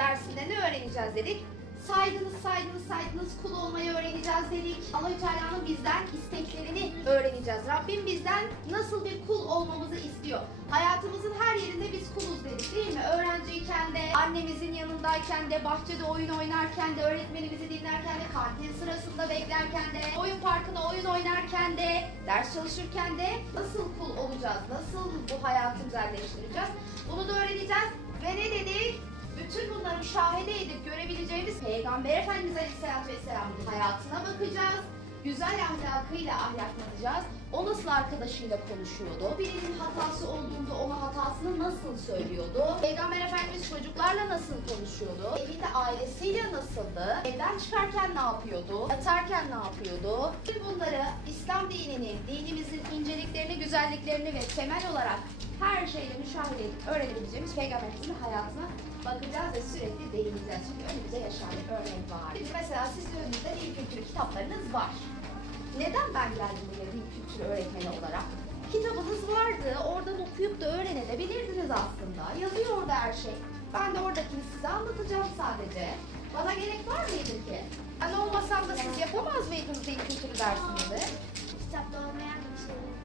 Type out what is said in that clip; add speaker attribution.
Speaker 1: dersinde ne öğreneceğiz dedik? Saydınız, saydınız, saydınız, kul olmayı öğreneceğiz dedik. Allah-u Teala'nın bizden isteklerini öğreneceğiz. Rabbim bizden nasıl bir kul olmamızı istiyor. Hayatımızın her yerinde biz kuluz dedik değil mi? Öğrenciyken de, annemizin yanındayken de, bahçede oyun oynarken de, öğretmenimizi dinlerken de, kantin sırasında beklerken de, oyun parkında oyun oynarken de, ders çalışırken de nasıl kul olacağız? Nasıl bu hayatı güzelleştireceğiz? Bunu da öğreneceğiz. Müşahede edip görebileceğimiz Peygamber Efendimiz Aleyhisselatü Vesselam'ın hayatına bakacağız. Güzel ahlakıyla ahlaklanacağız. O nasıl arkadaşıyla konuşuyordu? Birinin hatası olduğunda ona hatasını nasıl söylüyordu? Peygamber Efendimiz çocuklarla nasıl konuşuyordu? Evinde ailesiyle nasıldı? Evden çıkarken ne yapıyordu? Yatarken ne yapıyordu? Bütün bunları İslam dininin, dinimizin inceliklerini, güzelliklerini ve temel olarak her şeyi müşahede edip öğrenebileceğimiz Peygamberimizin hayatına bakacağız ve sürekli değineceğiz. Çünkü önümüzde yaşayan bir örnek var. Şimdi mesela sizin önünüzde dil kültürü kitaplarınız var. Neden ben geldim buraya dil kültürü öğretmeni olarak? Kitabınız vardı, oradan okuyup da öğrenebilirdiniz aslında. Yazıyor orada her şey. Ben de oradakini size anlatacağım sadece. Bana gerek var mıydı ki? Ben olmasam da siz yapamaz mıydınız dil kültürü
Speaker 2: olmayan